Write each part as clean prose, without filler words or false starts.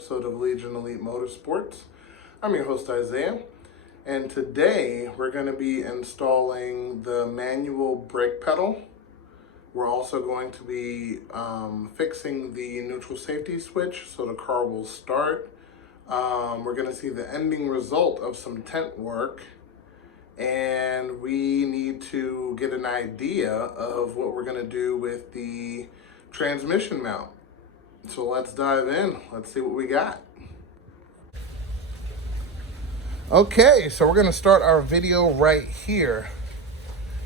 episode of Legion Elite Motorsports. I'm your host Isaiah, and today we're going to be installing the manual brake pedal. We're also going to be fixing the neutral safety switch so the car will start. We're going to see the ending result of some tent work, and we need to get an idea of what we're going to do with the transmission mount. So let's dive in. Let's see what we got. Okay, so we're going to start our video right here.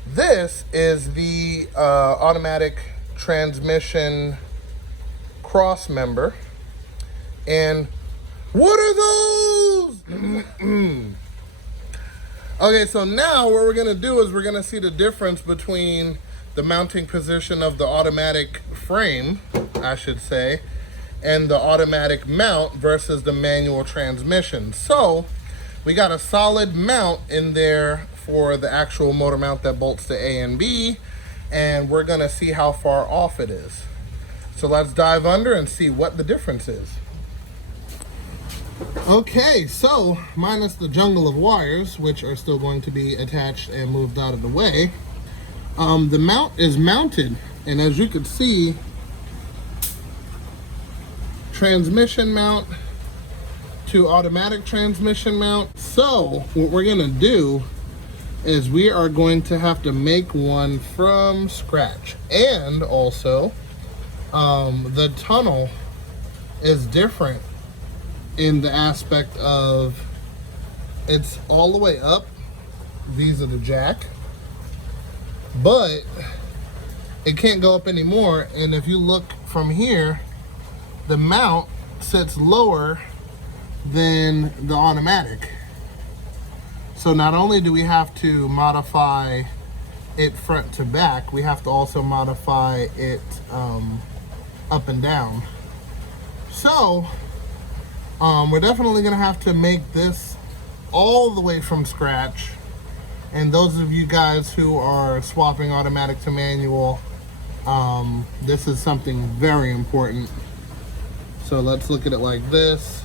This is the automatic transmission cross member. And what are those? Okay, so now what we're going to do is we're going to see the difference between the mounting position of the automatic frame, I should say, and the automatic mount versus the manual transmission. So we got a solid mount in there for the actual motor mount that bolts to A and B, and we're gonna see how far off it is. So let's dive under and see what the difference is. Okay, so minus the jungle of wires, which are still going to be attached and moved out of the way, the mount is mounted, and as you can see, transmission mount to automatic transmission mount. So what we're gonna do is we are going to have to make one from scratch, and also the tunnel is different in the aspect of it's all the way up. These are the jack, but it can't go up anymore. And if you look from here, the mount sits lower than the automatic. So not only do we have to modify it front to back, we have to also modify it up and down. So we're definitely gonna have to make this all the way from scratch. And those of you guys who are swapping automatic to manual, this is something very important. So let's look at it like this.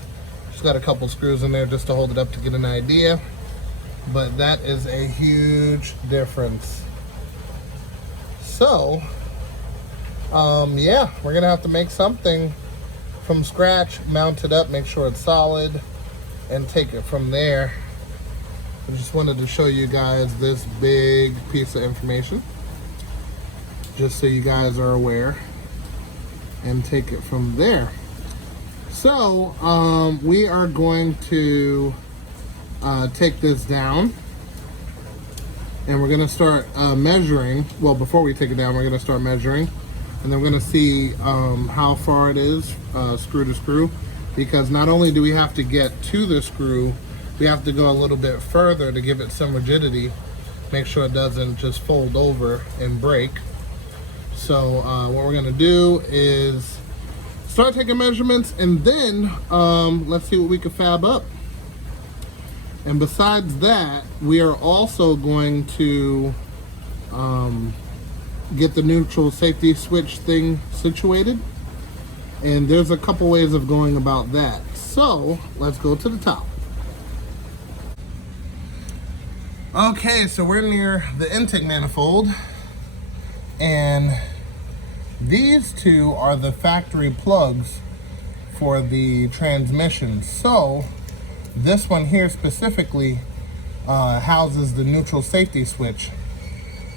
Just got a couple screws in there just to hold it up to get an idea. But that is a huge difference. So, yeah, we're gonna have to make something from scratch, mount it up, make sure it's solid, and take it from there. I just wanted to show you guys this big piece of information, just so you guys are aware, and take it from there. So we are going to take this down, and we're going to start measuring. Well, before we take it down, we're going to start measuring, and then we're going to see how far it is screw to screw, because not only do we have to get to the screw, we have to go a little bit further to give it some rigidity, make sure it doesn't just fold over and break. So what we're going to do is start taking measurements, and then let's see what we can fab up. And besides that, we are also going to get the neutral safety switch thing situated, and there's a couple ways of going about that. So let's go to the top. Okay, so we're near the intake manifold, and these two are the factory plugs for the transmission. So this one here specifically houses the neutral safety switch.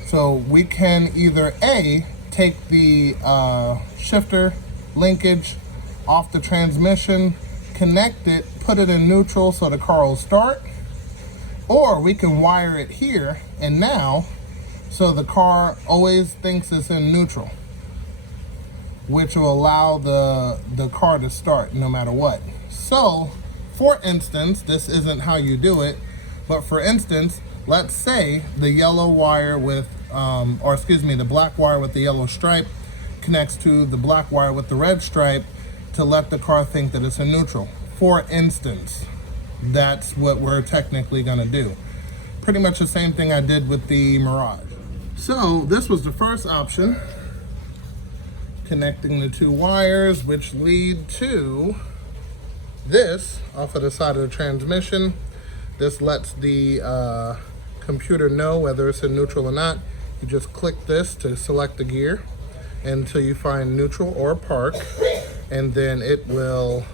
So we can either A, take the shifter linkage off the transmission, connect it, put it in neutral so the car will start, or we can wire it here and now so the car always thinks it's in neutral, which will allow the car to start no matter what. So for instance, this isn't how you do it, but for instance, let's say the yellow wire with, the black wire with the yellow stripe connects to the black wire with the red stripe to let the car think that it's in neutral. For instance, that's what we're technically gonna do. Pretty much the same thing I did with the Mirage. So this was the first option, connecting the two wires, which lead to this off of the side of the transmission. This lets the computer know whether it's in neutral or not. You just click this to select the gear until you find neutral or park, and then it will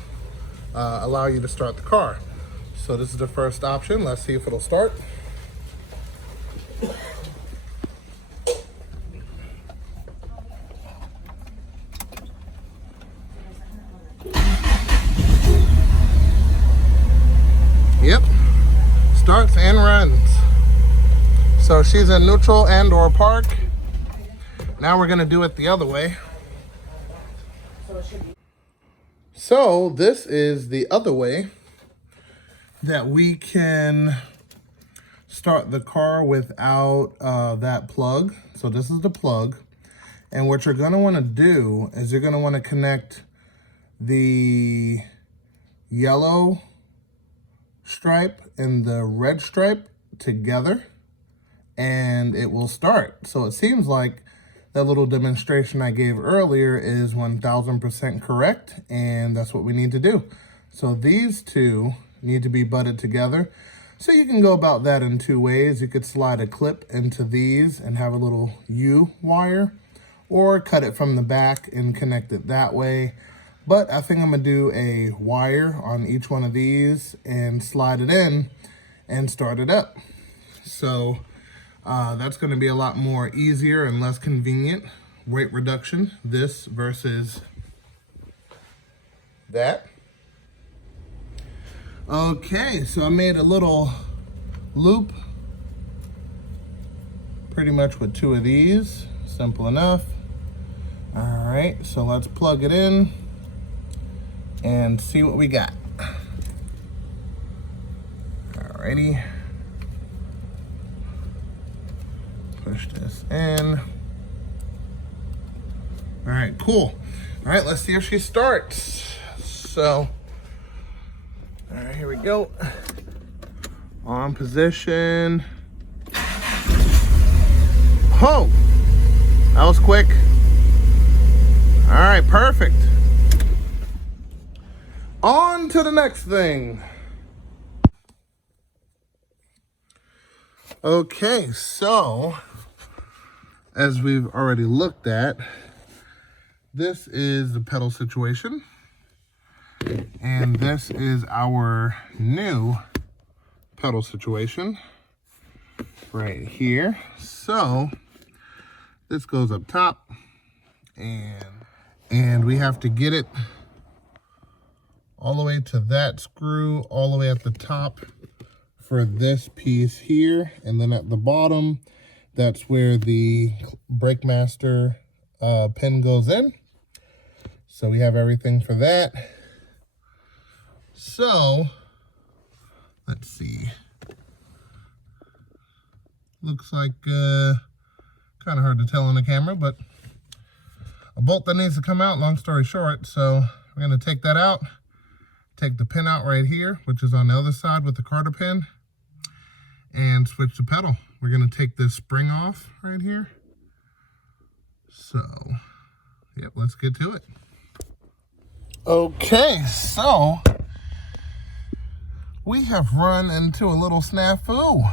allow you to start the car. So this is the first option. Let's see if it'll start. Yep, starts and runs. So she's in neutral and or park. Now we're gonna do it the other way. So this is the other way that we can start the car without that plug. So this is the plug. And what you're gonna wanna do is you're gonna wanna connect the yellow stripe and the red stripe together, and it will start. So it seems like that little demonstration I gave earlier is 1000% correct, and that's what we need to do. So these two need to be butted together. So you can go about that in two ways. You could slide a clip into these and have a little U wire, or cut it from the back and connect it that way. But I think I'm gonna do a wire on each one of these and slide it in and start it up. So that's gonna be a lot more easier and less convenient. Weight reduction, this versus that. Okay, so I made a little loop pretty much with two of these. Simple enough. All right, so let's plug it in and see what we got. Alrighty. Push this in. All right, cool. All right, let's see if she starts. So, all right, here we go. On position. Oh, that was quick. All right, perfect. On to the next thing. Okay, so as we've already looked at, this is the pedal situation, and this is our new pedal situation right here. So this goes up top, and we have to get it all the way to that screw, all the way at the top for this piece here. And then at the bottom, that's where the brake master pin goes in. So we have everything for that. So let's see. Looks like kind of hard to tell on the camera, but a bolt that needs to come out, long story short. So we're gonna take that out. Take the pin out right here, which is on the other side with the Carter pin, and switch the pedal. We're gonna take this spring off right here. So, yep, let's get to it. Okay, so we have run into a little snafu.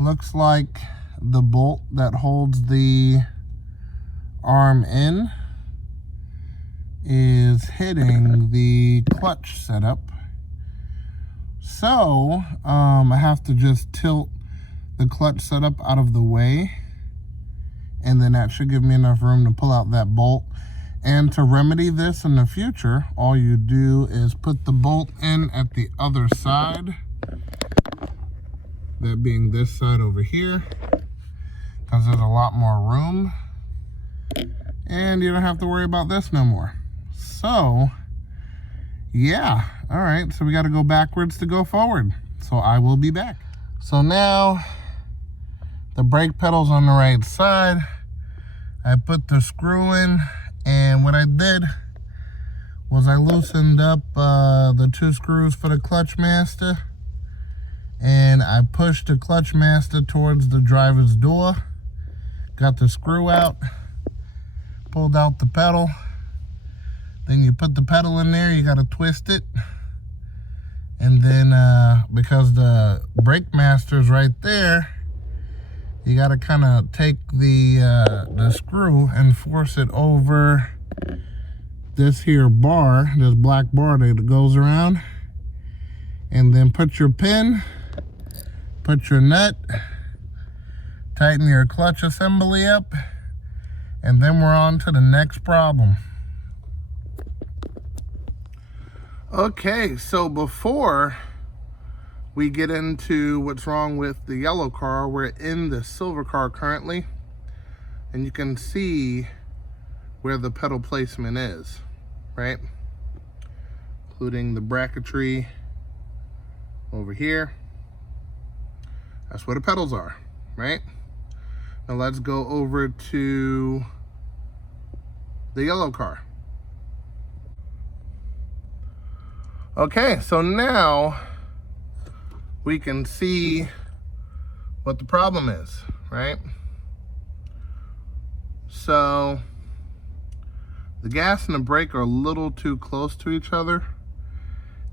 Looks like the bolt that holds the arm in is hitting the clutch setup. So I have to just tilt the clutch setup out of the way, and then that should give me enough room to pull out that bolt. And to remedy this in the future, all you do is put the bolt in at the other side, that being this side over here, because there's a lot more room, and you don't have to worry about this no more. So, yeah, all right, so we got to go backwards to go forward. So I will be back. So now the brake pedal's on the right side. I put the screw in, and what I did was I loosened up the two screws for the clutch master, and I pushed the clutch master towards the driver's door, got the screw out, pulled out the pedal. Then you put the pedal in there, you gotta twist it, And then because the brake master's right there, you got to kind of take the screw and force it over this here bar, this black bar that goes around, and then put your pin, put your nut, tighten your clutch assembly up, and then we're on to the next problem. Okay, so before we get into what's wrong with the yellow car, we're in the silver car currently, and you can see where the pedal placement is, right? Including the bracketry over here. That's where the pedals are, right? Now let's go over to the yellow car. Okay, so now we can see what the problem is, right? So the gas and the brake are a little too close to each other,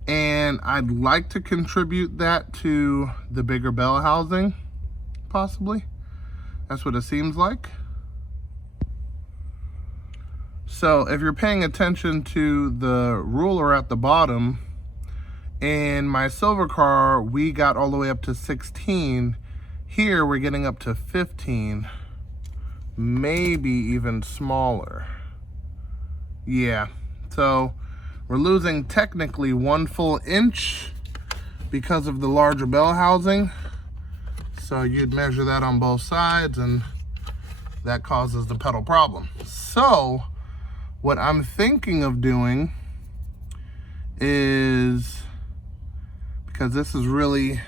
and I'd like to contribute that to the bigger bell housing, possibly. That's what it seems like. So if you're paying attention to the ruler at the bottom, in my silver car, we got all the way up to 16. Here, we're getting up to 15, maybe even smaller. Yeah, so we're losing technically 1 full inch because of the larger bell housing. So you'd measure that on both sides, and that causes the pedal problem. So what I'm thinking of doing is, because this is really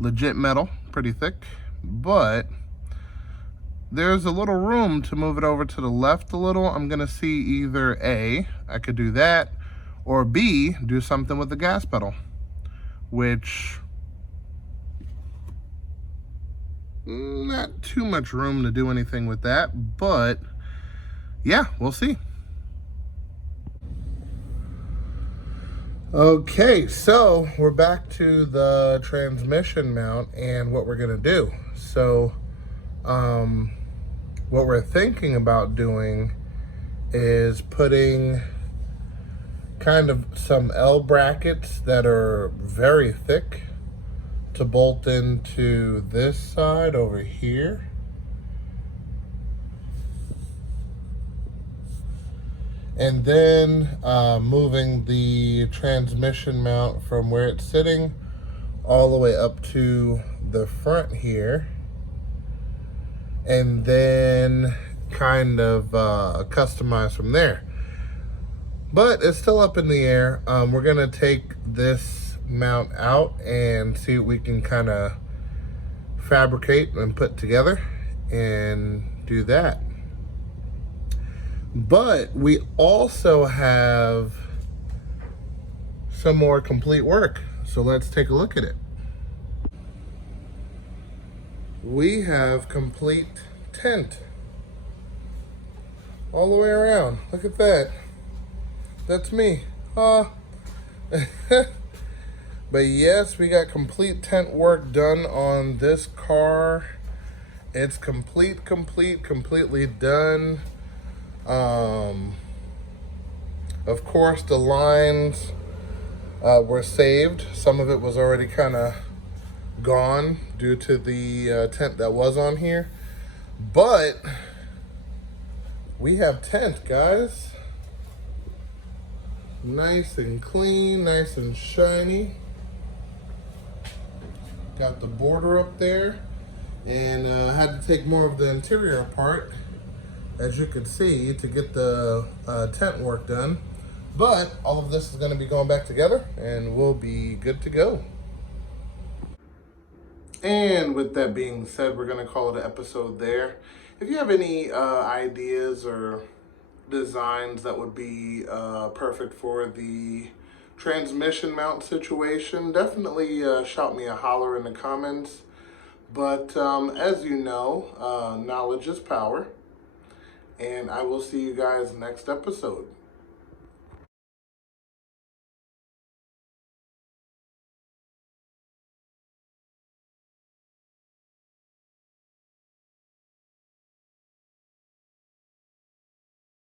legit metal, pretty thick, but there's a little room to move it over to the left a little. I'm gonna see either A, I could do that, or B, do something with the gas pedal, which not too much room to do anything with that, but yeah, we'll see. Okay, so we're back to the transmission mount and what we're gonna do. So what we're thinking about doing is putting kind of some L brackets that are very thick to bolt into this side over here. And then moving the transmission mount from where it's sitting all the way up to the front here. And then kind of customize from there. But it's still up in the air. We're gonna take this mount out and see what we can kind of fabricate and put together and do that. But we also have some more complete work. So let's take a look at it. We have complete tint all the way around. Look at that. That's me. But yes, we got complete tint work done on this car. It's completely done. Of course, the lines were saved. Some of it was already kind of gone due to the tint that was on here. But we have tint, guys. Nice and clean, nice and shiny. Got the border up there, and had to take more of the interior apart, as you can see, to get the tent work done. But all of this is going to be going back together, and we'll be good to go. And with that being said, we're going to call it an episode there. If you have any ideas or designs that would be perfect for the transmission mount situation, definitely shout me a holler in the comments. But as you know, knowledge is power. And I will see you guys next episode.